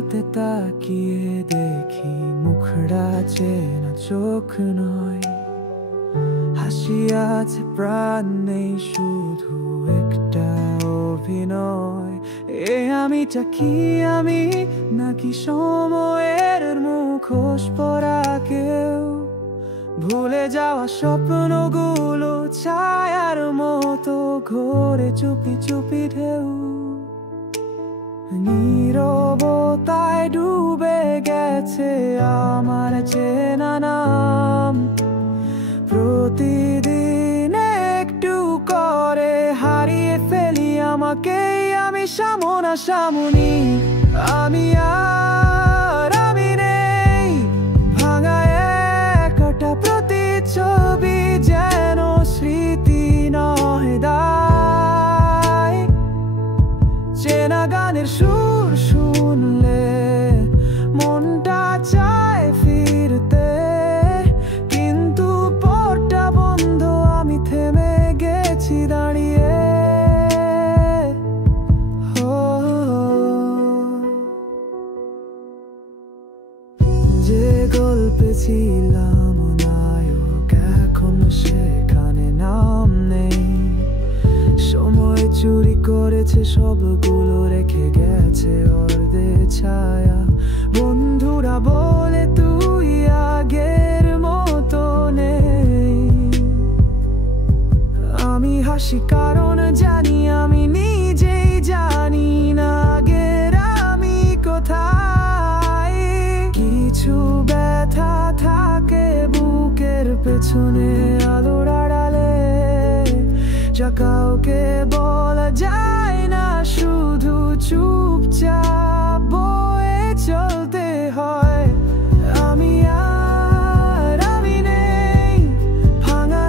আড়ালতে তাকিয়ে দেখি মুখড়া চেনা চোখ নয়, হাসি আছে প্রাণ নেই, শুধু একটা অভিনয়। আমিটা কি আমি নাকি সময়ের মুখোশ পরা কেউ? ভুলে যাওয়া স্বপ্নগুলো ছায়ার মতো ঘোরে চুপি চুপি ঢেউ। নীরবতায় ডুবে গেছে আমার চেনা নাম, প্রতিদিন একটু করে হারিয়ে ফেলি আমাকে। আমি সামনাসামনি, আমি আর আমি নেই। ভাঙা একটা প্রতিচ্ছবি যেন স্মৃতি নয় দায়। চেনা গানের সুর শুনলে মনটা চায় ফিরতে, কিন্তু পথটা বন্ধ, আমি থেমে গেছি দাঁড়িয়ে। যে গল্পে ছিলাম নায়ক, এখন সেখানে নাম নেই। সময় চুরি করেছে সবগুলো, রেখে গেছে অর্ধে ছায়া। বন্ধুরা বলে তুই আগের মতো নেই। আমি হাসি কারণ জানি, আমি নিজেই জানি না আগের আমি কোথায়। কিছু ব্যথা থাকে বুকের পেছনে আলোর আড়ালে, যা কাউকে বলা যায় না, শুধু চুপচাপ বয়ে চলতে হয়। আমি আর আমি নেই, ভাঙা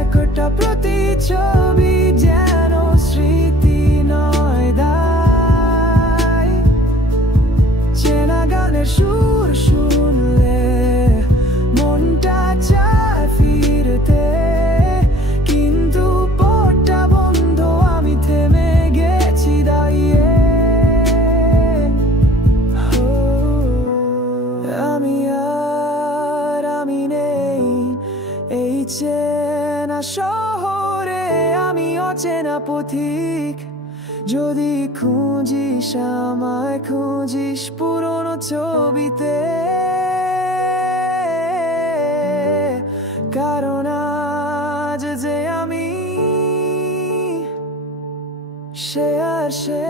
একটা প্রতিচ্ছবি যেন স্মৃতি নয় দায়। চেনা গানের সুর শুনলে মনটা চায় ফিরতে, কিন্তু পথটা বন্ধ, আমি থেমে গেছি দাঁড়িয়ে। আমি আর আমি নেই এই চেনা শহরে, আমি অচেনা পথিক। যদি খুঁজিস আমায়, খুঁজিস পুরনো ছবিতে, কারণ আজ যে আমি সে আর সে